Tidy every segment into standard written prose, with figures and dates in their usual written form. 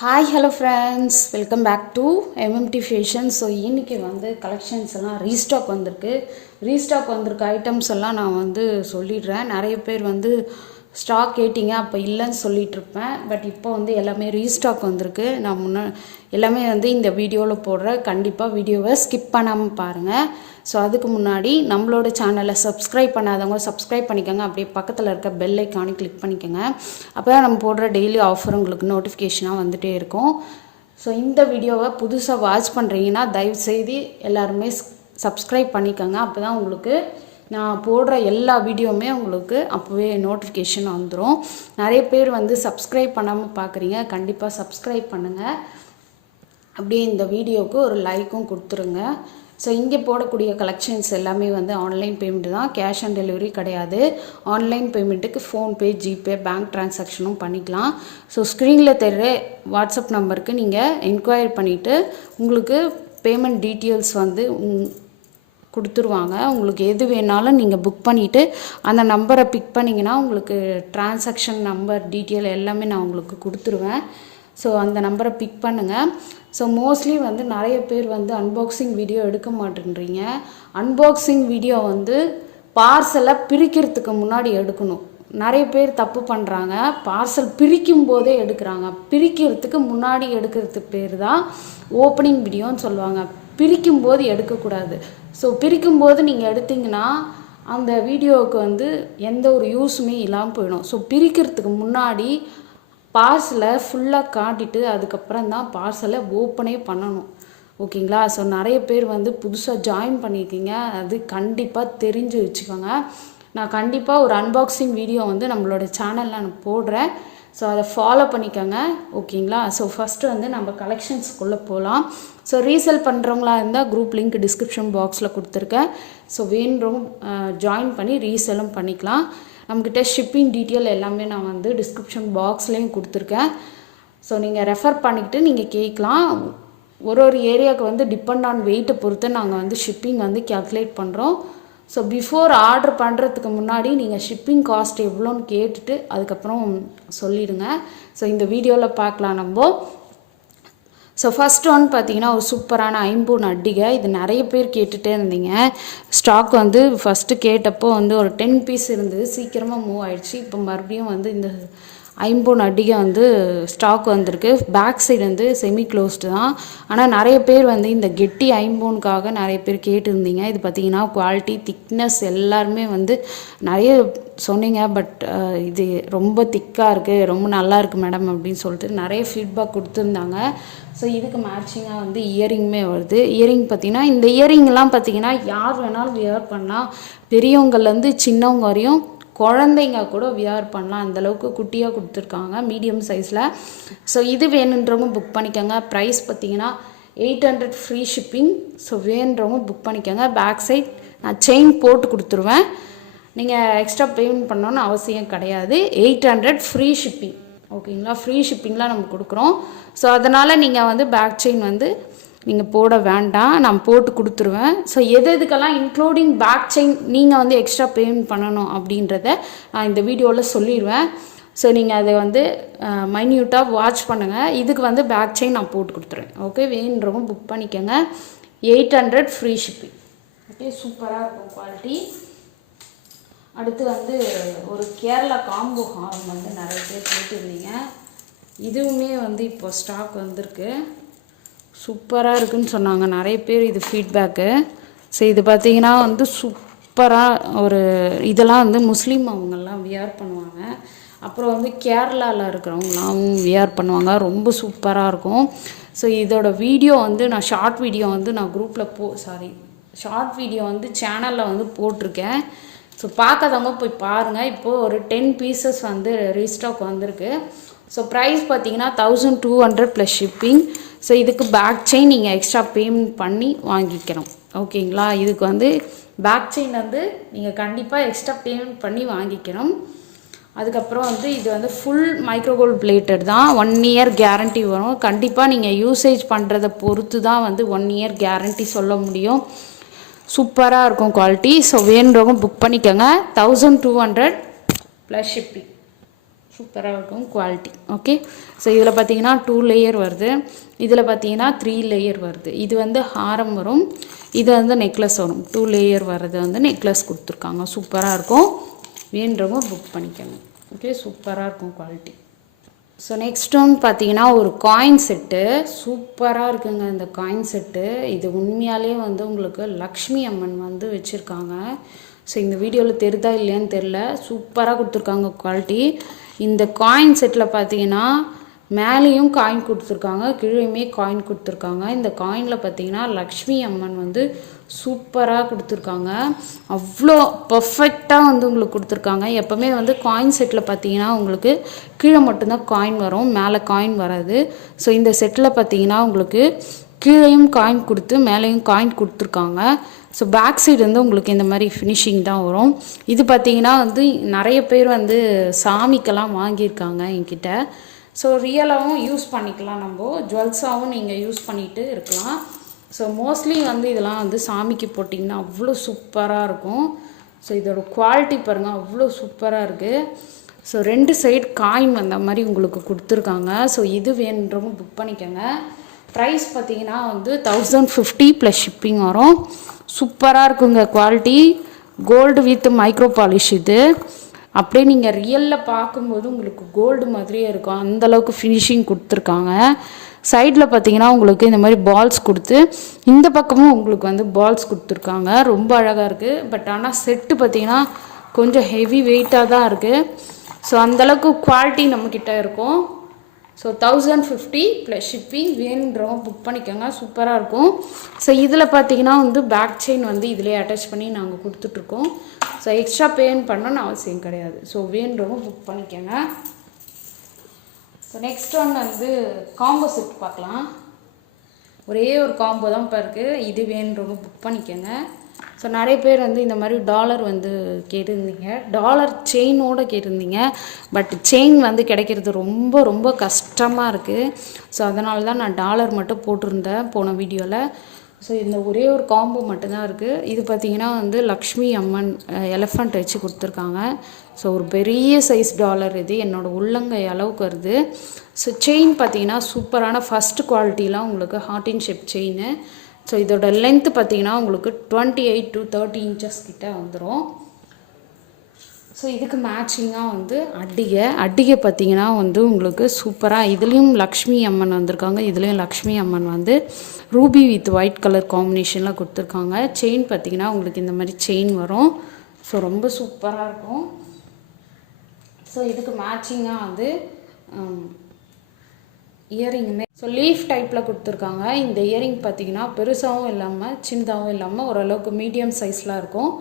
Hi hello friends, welcome back to MMT fashion. So இன்றைக்கி வந்து collections எல்லாம் restock வந்திருக்கு ஐட்டம்ஸ் எல்லாம் நான் வந்து சொல்லிடுறேன். நிறைய பேர் வந்து ஸ்டாக் கேட்டிங்க, அப்போ இல்லைன்னு சொல்லிகிட்ருப்பேன். பட் இப்போ வந்து எல்லாமே ரீஸ்டாக் வந்திருக்கு. நான் எல்லாமே வந்து இந்த வீடியோவில் போடுறேன். கண்டிப்பாக வீடியோவை ஸ்கிப் பண்ணாமல் பாருங்கள். ஸோ அதுக்கு முன்னாடி நம்மளோட சேனலை சப்ஸ்கிரைப் பண்ணாதவங்க சப்ஸ்கிரைப் பண்ணிக்கோங்க. அப்படியே பக்கத்தில் இருக்க பெல் ஐக்கானே கிளிக் பண்ணிக்கோங்க. அப்போ தான் நம்ம போடுற டெய்லி ஆஃபர் உங்களுக்கு நோட்டிஃபிகேஷனாக வந்துகிட்டே இருக்கும். ஸோ இந்த வீடியோவை புதுசாக வாட்ச் பண்ணுறீங்கன்னா தயவுசெய்து எல்லாருமே சப்ஸ்கிரைப் பண்ணிக்கோங்க. அப்போ தான் உங்களுக்கு நான் போடுற எல்லா வீடியோவுமே உங்களுக்கு அப்போவே நோட்டிஃபிகேஷன் வந்துடும். நிறைய பேர் வந்து சப்ஸ்கிரைப் பண்ணாமல் பார்க்குறீங்க. கண்டிப்பாக சப்ஸ்கிரைப் பண்ணுங்கள். அப்படியே இந்த வீடியோவுக்கு ஒரு லைக்கும் கொடுத்துருங்க. ஸோ இங்கே போடக்கூடிய கலெக்ஷன்ஸ் எல்லாமே வந்து ஆன்லைன் பேமெண்ட் தான், கேஷ் ஆன் டெலிவரி கிடையாது. ஆன்லைன் பேமெண்ட்டுக்கு ஃபோன்பே, ஜிபே, பேங்க் ட்ரான்சாக்ஷனும் பண்ணிக்கலாம். ஸோ ஸ்க்ரீனில் தெரிகிற வாட்ஸ்அப் நம்பருக்கு நீங்கள் என்கொயரி பண்ணிவிட்டு உங்களுக்கு பேமெண்ட் டீட்டெயில்ஸ் வந்து கொடுத்துருவாங்க. உங்களுக்கு எது வேணாலும் நீங்கள் புக் பண்ணிவிட்டு அந்த நம்பரை பிக் பண்ணிங்கன்னா உங்களுக்கு ட்ரான்சாக்ஷன் நம்பர் டீட்டெயில் எல்லாமே நான் உங்களுக்கு கொடுத்துருவேன். ஸோ அந்த நம்பரை பிக் பண்ணுங்கள். ஸோ மோஸ்ட்லி வந்து நிறைய பேர் வந்து அன்பாக்சிங் வீடியோ எடுக்க மாட்டேன்றீங்க. அன்பாக்சிங் வீடியோ வந்து பார்சலை பிரிக்கிறதுக்கு முன்னாடி எடுக்கணும். நிறைய பேர் தப்பு பண்ணுறாங்க, பார்சல் பிரிக்கும் போதே எடுக்கிறாங்க. பிரிக்கிறதுக்கு முன்னாடி எடுக்கிறதுக்கு பேர் தான் ஓப்பனிங் வீடியோன்னு சொல்லுவாங்க. பிரிக்கும் போது எடுக்கக்கூடாது. ஸோ பிரிக்கும்போது நீங்கள் எடுத்திங்கன்னா அந்த வீடியோவுக்கு வந்து எந்த ஒரு யூஸுமே இல்லாமல் போயிடும். ஸோ பிரிக்கிறதுக்கு முன்னாடி பார்சலை ஃபுல்லாக காட்டிட்டு அதுக்கப்புறம் தான் பார்சலை ஓப்பனே பண்ணணும். ஓகேங்களா? ஸோ நிறைய பேர் வந்து புதுசாக ஜாயின் பண்ணியிருக்கீங்க, அது கண்டிப்பாக தெரிஞ்சு வச்சுக்கோங்க. நான் கண்டிப்பாக ஒரு அன்பாக்சிங் வீடியோ வந்து நம்மளோட சேனலில் நான் போடுறேன். ஸோ அதை ஃபாலோ பண்ணிக்கோங்க. ஓகேங்களா? ஸோ ஃபஸ்ட்டு வந்து நம்ம கலெக்ஷன்ஸ்குள்ளே போகலாம். ஸோ ரீசேல் பண்ணுறவங்களா இருந்தால் குரூப் லிங்க் டிஸ்கிரிப்ஷன் பாக்ஸில் கொடுத்துருக்கேன். ஸோ வேணுறவங்க ஜாயின் பண்ணி ரீசேலும் பண்ணிக்கலாம். நம்மக்கிட்ட ஷிப்பிங் டீட்டெயில் எல்லாமே நான் வந்து டிஸ்கிரிப்ஷன் பாக்ஸ்லேயும் கொடுத்துருக்கேன். ஸோ நீங்கள் ரெஃபர் பண்ணிக்கிட்டு நீங்கள் கேட்கலாம். ஒரு ஏரியாவுக்கு வந்து டிபெண்ட் ஆன் வெயிட்டை பொறுத்து நாங்கள் வந்து ஷிப்பிங் வந்து கேல்குலேட் பண்ணுறோம். ஸோ பிஃபோர் ஆர்டர் பண்ணுறதுக்கு முன்னாடி நீங்கள் ஷிப்பிங் காஸ்ட் எவ்வளோன்னு கேட்டுட்டு அதுக்கப்புறம் சொல்லிடுங்க. ஸோ இந்த வீடியோவில் பார்க்கலாம் நம்ம. ஸோ ஃபஸ்ட் ஒன் பார்த்தீங்கன்னா ஒரு சூப்பரான ஐம்பொன் அட்டிகை. இது நிறைய பேர் கேட்டுகிட்டே இருந்தீங்க. ஸ்டாக் வந்து ஃபஸ்ட்டு கேட்டப்போ வந்து ஒரு 10 பீஸ் இருந்தது, சீக்கிரமாக மூவ் ஆகிடுச்சு. இப்போ மறுபடியும் வந்து இந்த ஐம்பொன் அட்டிகை வந்து ஸ்டாக் வந்திருக்கு. பேக் சைடு வந்து செமி க்ளோஸ்டு தான். ஆனால் நிறைய பேர் வந்து இந்த கெட்டி ஐம்பொனுக்காக நிறைய பேர் கேட்டுருந்தீங்க. இது பார்த்திங்கன்னா குவாலிட்டி, திக்னஸ் எல்லாருமே வந்து நிறைய சொன்னீங்க. பட் இது ரொம்ப திக்காக இருக்குது, ரொம்ப நல்லா இருக்குது மேடம் அப்படின்னு சொல்லிட்டு நிறைய ஃபீட்பேக் கொடுத்துருந்தாங்க. ஸோ இதுக்கு மேட்சிங்காக வந்து இயரிங்குமே வருது. இயரிங் பார்த்திங்கன்னா இந்த இயரிங்லாம் பார்த்திங்கன்னா யார் வேணாலும் வியர் பண்ணலாம். பெரியவங்கள்லேருந்து சின்னவங்க வரையும் குழந்தைங்க கூட வியர் பண்ணலாம். அந்தளவுக்கு குட்டியாக கொடுத்துருக்காங்க, மீடியம் சைஸில். ஸோ இது வேணுன்றவங்க புக் பண்ணிக்கோங்க. ப்ரைஸ் பார்த்திங்கன்னா 800 ஃப்ரீ ஷிப்பிங். ஸோ வேணுன்றவங்க புக் பண்ணிக்கோங்க. பேக் சைட் நான் செயின் போட்டு கொடுத்துருவேன். நீங்கள் எக்ஸ்ட்ரா பேமெண்ட் பண்ணணுன்னு அவசியம் கிடையாது. 800 ஃப்ரீ ஷிப்பிங். ஓகேங்களா? ஃப்ரீ ஷிப்பிங்லாம் நம்ம கொடுக்குறோம். ஸோ அதனால் நீங்கள் வந்து பேக் செயின் வந்து நீங்கள் போட வேண்டாம், நான் போட்டு கொடுத்துருவேன். ஸோ எதுக்கெல்லாம் இன்க்ளூடிங் பேக் செயின் நீங்கள் வந்து எக்ஸ்ட்ரா பேமெண்ட் பண்ணணும் அப்படின்றத நான் இந்த வீடியோவில் சொல்லிடுவேன். ஸோ நீங்கள் அதை வந்து மைன்யூட்டாக வாட்ச் பண்ணுங்கள். இதுக்கு வந்து பேக் செயின் நான் போட்டு கொடுத்துருவேன். ஓகே, வேணுன்றவங்க புக் பண்ணிக்கோங்க. 800 ஃப்ரீ ஷிப்பிங். ஓகே, சூப்பராக இருக்கும் குவாலிட்டி. அடுத்து வந்து ஒரு கேரளா காம்போ ஹாரம் வந்து நிறைய பேர் கேட்டுருந்தீங்க. இதுவுமே வந்து இப்போ ஸ்டாக் வந்திருக்கு. சூப்பராக இருக்குதுன்னு சொன்னாங்க நிறைய பேர், இது ஃபீட்பேக்கு. ஸோ இது பார்த்திங்கன்னா வந்து சூப்பராக ஒரு இதெல்லாம் வந்து முஸ்லீம் அவங்கெல்லாம் வியர் பண்ணுவாங்க. அப்புறம் வந்து கேரளாவில் இருக்கிறவங்களாம் வியர் பண்ணுவாங்க. ரொம்ப சூப்பராக இருக்கும். ஸோ இதோட வீடியோ வந்து நான் ஷார்ட் வீடியோ வந்து நான் குரூப்பில் ஷார்ட் வீடியோ வந்து சேனலில் வந்து போட்டிருக்கேன். ஸோ பார்க்காதவங்க போய் பாருங்கள். இப்போது ஒரு 10 பீசஸ் வந்து ரீஸ்டாக் வந்திருக்கு. ஸோ ப்ரைஸ் பார்த்தீங்கன்னா 1200 ப்ளஸ் ஷிப்பிங். ஸோ இதுக்கு பேக் செயின் நீங்கள் எக்ஸ்ட்ரா பேமெண்ட் பண்ணி வாங்கிக்கிறோம். ஓகேங்களா? இதுக்கு வந்து பேக் செயின் வந்து நீங்கள் கண்டிப்பாக எக்ஸ்ட்ரா பேமெண்ட் பண்ணி வாங்கிக்கணும். அதுக்கப்புறம் வந்து இது வந்து ஃபுல் மைக்ரோகோல்ட் பிளேட்டட் தான். 1 இயர் கேரண்டி வரும். கண்டிப்பாக நீங்கள் யூசேஜ் பண்ணுறதை பொறுத்து தான் வந்து 1 இயர் கேரண்டி சொல்ல முடியும். சூப்பராக இருக்கும் குவாலிட்டி. ஸோ வேணுன்றவங்க புக் பண்ணிக்கோங்க. 1200 ப்ளஸ் ஷிப்பிங். சூப்பராக இருக்கும் குவாலிட்டி. ஓகே, ஸோ இதில் பார்த்தீங்கன்னா 2 லேயர் வருது, இதில் பார்த்தீங்கன்னா 3 லேயர் வருது. இது வந்து ஹாரம் வரும், இது வந்து நெக்லஸ் வரும். 2 லேயர் வர்றது வந்து நெக்லஸ் கொடுத்துருக்காங்க. சூப்பராக இருக்கும், வேண்டுறவங்க புக் பண்ணிக்கோங்க. ஓகே, சூப்பராக இருக்கும் குவாலிட்டி. ஸோ நெக்ஸ்ட் ஒன் பார்த்தீங்கன்னா ஒரு காயின் செட்டு. சூப்பராக இருக்குங்க இந்த காயின் செட்டு. இது உண்மையாலே வந்து உங்களுக்கு லக்ஷ்மி அம்மன் வந்து வச்சுருக்காங்க. ஸோ இந்த வீடியோவில் தெரிதா இல்லையான்னு தெரில, சூப்பராக கொடுத்துருக்காங்க குவாலிட்டி. இந்த காயின் செட்டில் பார்த்தீங்கன்னா மேலேயும் காயின் கொடுத்துருக்காங்க, கீழேயுமே காயின் கொடுத்துருக்காங்க. இந்த காயினில் பார்த்தீங்கன்னா லக்ஷ்மி அம்மன் வந்து சூப்பராக கொடுத்துருக்காங்க. அவ்வளோ பர்ஃபெக்டாக வந்து உங்களுக்கு கொடுத்துருக்காங்க. எப்போவுமே வந்து காயின் செட்டில் பார்த்தீங்கன்னா உங்களுக்கு கீழே மட்டும்தான் காயின் வரும், மேலே காயின் வராது. ஸோ இந்த செட்டில் பார்த்தீங்கன்னா உங்களுக்கு கீழேயும் காயின் கொடுத்து மேலேயும் காயின் கொடுத்துருக்காங்க. ஸோ பேக் சைடு வந்து உங்களுக்கு இந்த மாதிரி ஃபினிஷிங் தான் வரும். இது பார்த்தீங்கன்னா வந்து நிறைய பேர் வந்து சாமிக்கெல்லாம் வாங்கியிருக்காங்க என்கிட்ட. ஸோ ரியலாகவும் யூஸ் பண்ணிக்கலாம், நம்ம ஜுவல்ஸாகவும் நீங்கள் யூஸ் பண்ணிகிட்டு இருக்கலாம். ஸோ மோஸ்ட்லி வந்து இதெல்லாம் வந்து சாமிக்கு போட்டிங்கன்னா அவ்வளோ சூப்பராக இருக்கும். ஸோ இதோட குவாலிட்டி பாருங்கள், அவ்வளோ சூப்பராக இருக்குது. ஸோ 2 சைடு காயின் வந்த மாதிரி உங்களுக்கு கொடுத்துருக்காங்க. ஸோ இது வேணுன்றவங்க புக் பண்ணிக்கோங்க. ப்ரைஸ் பார்த்தீங்கன்னா வந்து 1050 ப்ளஸ் ஷிப்பிங் வரும். சூப்பராக இருக்குங்க quality. Gold with micro polish. இது அப்படியே நீங்கள் ரியலில் பார்க்கும்போது உங்களுக்கு கோல்டு மாதிரியே இருக்கும், அந்தளவுக்கு ஃபினிஷிங் கொடுத்துருக்காங்க. சைடில் பார்த்தீங்கன்னா உங்களுக்கு இந்த மாதிரி பால்ஸ் கொடுத்து, இந்த பக்கமும் உங்களுக்கு வந்து பால்ஸ் கொடுத்துருக்காங்க. ரொம்ப அழகாக இருக்குது. பட் ஆனால் செட்டு பார்த்தீங்கன்னா கொஞ்சம் ஹெவி வெயிட்டாக தான் இருக்குது. ஸோ அந்தளவுக்கு குவாலிட்டி நம்மக்கிட்ட இருக்கும். ஸோ 1050 ப்ளஸ் ஷிப்பிங், வேணுன்றவங்க புக் பண்ணிக்கோங்க, சூப்பராக இருக்கும். ஸோ இதில் பார்த்தீங்கன்னா வந்து பேக் செயின் வந்து இதிலே அட்டாச் பண்ணி நாங்கள் கொடுத்துட்ருக்கோம். ஸோ எக்ஸ்ட்ரா பேன் பண்ணணும்னு அவசியம் கிடையாது. ஸோ வேணுன்றவங்க புக் பண்ணிக்கோங்க. ஸோ நெக்ஸ்ட் ஒன் வந்து காம்போ செட் பார்க்கலாம். ஒரே ஒரு காம்போ தான் இப்போ இருக்குது, இது வேணுன்றவங்க புக் பண்ணிக்கோங்க. ஸோ நிறைய பேர் வந்து இந்த மாதிரி டாலர் வந்து கேட்டிருந்தீங்க, டாலர் செயினோடு கேட்டிருந்தீங்க. பட் செயின் வந்து கிடைக்கிறது ரொம்ப ரொம்ப கஷ்டமாக இருக்குது. ஸோ அதனால தான் நான் டாலர் மட்டும் போட்டிருந்தேன் போன வீடியோவில். ஸோ இந்த ஒரே ஒரு காம்போ மட்டும்தான் இருக்குது. இது பார்த்திங்கன்னா வந்து லக்ஷ்மி அம்மன் எலஃபண்ட் வச்சு கொடுத்துருக்காங்க. ஸோ ஒரு பெரிய சைஸ் டாலர், இது என்னோடய உள்ளங்கை அளவுக்கு வருது. ஸோ செயின் பார்த்திங்கன்னா சூப்பரான ஃபஸ்ட்டு குவாலிட்டிலாம் உங்களுக்கு heart in shape chain. So இதோட லென்த்து பார்த்தீங்கன்னா உங்களுக்கு 28 to 30 இன்ச்சஸ் கிட்ட வந்துடும். ஸோ இதுக்கு மேட்சிங்காக வந்து அட்டிகை பார்த்தீங்கன்னா வந்து உங்களுக்கு சூப்பராக, இதுலேயும் லக்ஷ்மி அம்மன் வந்திருக்காங்க, இதுலேயும் லக்ஷ்மி அம்மன் வந்து ரூபி வித் ஒயிட் கலர் காம்பினேஷனில் கொடுத்துருக்காங்க. செயின் பார்த்தீங்கன்னா உங்களுக்கு இந்த மாதிரி செயின் வரும். ஸோ ரொம்ப சூப்பராக இருக்கும். ஸோ இதுக்கு மேட்சிங்காக வந்து இயரிங்குமே ஸோ லீஃப் டைப்பில் கொடுத்துருக்காங்க. இந்த இயரிங் பார்த்திங்கன்னா பெருசாகவும் இல்லாமல் சின்னதாகவும் இல்லாமல் ஓரளவுக்கு மீடியம் சைஸில் இருக்கும்.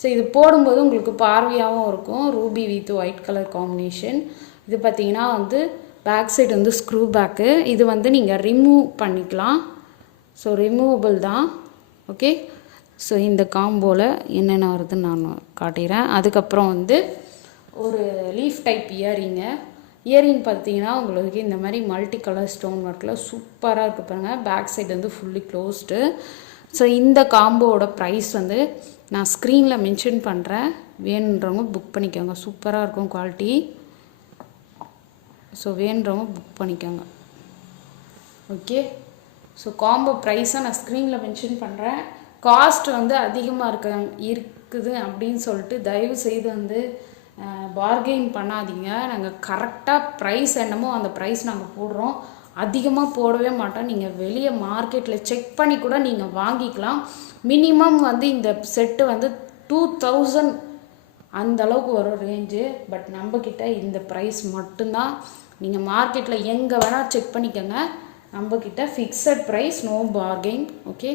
ஸோ இது போடும்போது உங்களுக்கு பார்வையாகவும் இருக்கும். Ruby with white colour combination. இது பார்த்திங்கன்னா வந்து பேக் சைடு வந்து ஸ்க்ரூ பேக்கு. இது வந்து நீங்கள் ரிமூவ் பண்ணிக்கலாம். ஸோ ரிமூவபிள் தான். ஓகே, ஸோ இந்த காம்போவில் என்னென்ன வருதுன்னு நான் காட்டிடுறேன். அதுக்கப்புறம் வந்து ஒரு லீஃப் டைப் இயரிங் பார்த்தீங்கன்னா உங்களுக்கு இந்த மாதிரி மல்டி கலர் ஸ்டோன் ஒர்க்கில் சூப்பராக இருக்குது பாருங்கள். பேக் சைடு வந்து ஃபுல்லி க்ளோஸ்டு. ஸோ இந்த காம்போவோட ப்ரைஸ் வந்து நான் ஸ்க்ரீனில் மென்ஷன் பண்ணுறேன், வேணுன்றவங்க புக் பண்ணிக்கோங்க. சூப்பராக இருக்கும் குவாலிட்டி. ஸோ வேணுன்றவங்க புக் பண்ணிக்கோங்க. ஓகே, ஸோ காம்போ ப்ரைஸை நான் ஸ்க்ரீனில் மென்ஷன் பண்ணுறேன். காஸ்ட் வந்து அதிகமாக இருக்குது அப்படின்னு சொல்லிட்டு தயவு செய்து வந்து பார்கெயின் பண்ணாதீங்க. நாங்கள் கரெக்டாக ப்ரைஸ் என்னமோ அந்த ப்ரைஸ் நாங்கள் போடுறோம், அதிகமாக போடவே மாட்டோம். நீங்கள் வெளியே மார்க்கெட்டில் செக் பண்ணி கூட நீங்கள் வாங்கிக்கலாம். மினிமம் வந்து இந்த செட்டு வந்து 2000 அந்த அளவுக்கு வரும் ரேஞ்சு. பட் நம்மக்கிட்ட இந்த ப்ரைஸ் மட்டும்தான். நீங்கள் மார்க்கெட்டில் எங்கே வேணால் செக் பண்ணிக்கோங்க, நம்மக்கிட்ட fixed price, no bargain. Okay,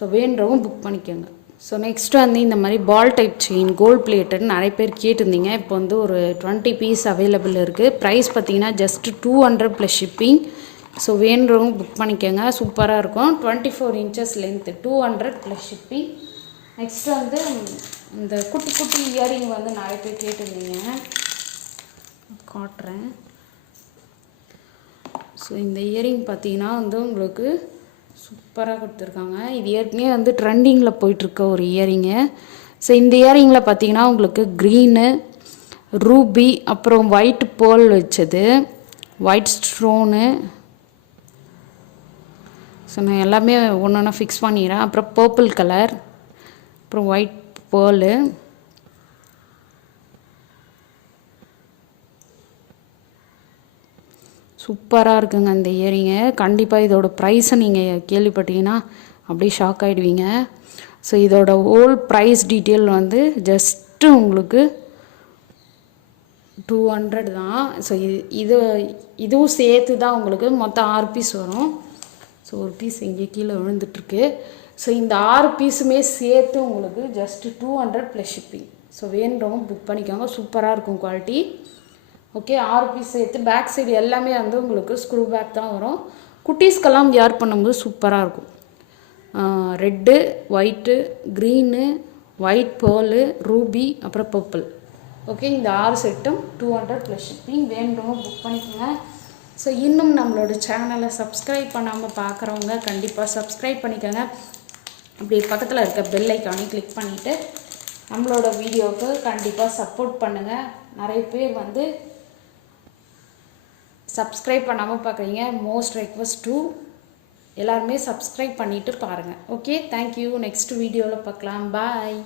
so வேணுறவங்க புக் பண்ணிக்கோங்க. ஸோ நெக்ஸ்ட்டு வந்து இந்த மாதிரி ball type chain gold plated நிறைய பேர் கேட்டிருந்தீங்க. இப்போ வந்து ஒரு 20 பீஸ் அவைலபிள் இருக்குது. ப்ரைஸ் பார்த்தீங்கன்னா ஜஸ்ட் 200 ப்ளஸ் ஷிப்பிங். ஸோ வேணுறவங்க புக் பண்ணிக்கோங்க, சூப்பராக இருக்கும். 24 inches length, 200 plus shipping. Next வந்து இந்த குட்டி குட்டி இயரிங் வந்து நிறைய பேர் கேட்டிருந்தீங்க, காட்டுறேன். ஸோ இந்த இயரிங் பார்த்தீங்கன்னா வந்து உங்களுக்கு சூப்பராக கொடுத்துருக்காங்க. இது ஏற்கனவே வந்து ட்ரெண்டிங்கில் போயிட்டுருக்க ஒரு இயரிங்கு. ஸோ இந்த இயரிங்கில் பார்த்தீங்கன்னா உங்களுக்கு க்ரீனு, ரூபி, அப்புறம் ஒயிட் பேர்ல் வச்சது, ஒயிட் ஸ்டோனு. ஸோ நான் எல்லாமே ஒன்று ஒன்றா ஃபிக்ஸ் பண்ணிடுறேன். அப்புறம் பர்பிள் கலர், அப்புறம் ஒயிட் பேர்லு. சூப்பராக இருக்குங்க இந்த இயரிங்கு. கண்டிப்பாக இதோட ப்ரைஸை நீங்கள் கேள்விப்பட்டீங்கன்னா அப்படியே ஷாக் ஆகிடுவீங்க. ஸோ இதோட ஹோல் ப்ரைஸ் டீட்டெயில் வந்து ஜஸ்ட்டு உங்களுக்கு 200 தான். ஸோ இதுவும் சேர்த்து தான் உங்களுக்கு மொத்தம் 6 பீஸ் வரும். ஸோ ஒரு பீஸ் இங்கே கீழே விழுந்துட்டுருக்கு. ஸோ இந்த 6 பீஸுமே சேர்த்து உங்களுக்கு ஜஸ்ட்டு 200 ப்ளஸ் ஷிப்பிங். ஸோ வேணுறவங்க புக் பண்ணிக்கோங்க. சூப்பராக இருக்கும் குவாலிட்டி. ஓகே, 6 பீஸ் சேர்த்து பேக் சைடு எல்லாமே வந்து உங்களுக்கு ஸ்க்ரூ பேக் தான் வரும். குட்டீஸ்க்கெல்லாம் வியர் பண்ணும்போது சூப்பராக இருக்கும். Red, white, green, white pearl, Ruby, அப்புறம் பர்பிள். ஓகே, இந்த 6 செட்டும் 200 ப்ளஸ் ஷிப்பிங். வேணுறவங்க புக் பண்ணிக்கோங்க. ஸோ இன்னும் நம்மளோட சேனலை சப்ஸ்கிரைப் பண்ணாமல் பார்க்குறவங்க கண்டிப்பாக சப்ஸ்கிரைப் பண்ணிக்கோங்க. அப்படி பக்கத்தில் இருக்க பெல் ஐக்கானை கிளிக் பண்ணிவிட்டு நம்மளோட வீடியோவுக்கு கண்டிப்பாக சப்போர்ட் பண்ணுங்கள். நிறைய பேர் வந்து சப்ஸ்கிரைப் பண்ணாமல் பார்க்குறீங்க. மோஸ்ட் ரெக்வஸ்ட் டு எல்லாருமே சப்ஸ்கிரைப் பண்ணிவிட்டு பாருங்கள். Okay, thank you. நெக்ஸ்ட் வீடியோவில் பார்க்கலாம். பாய்.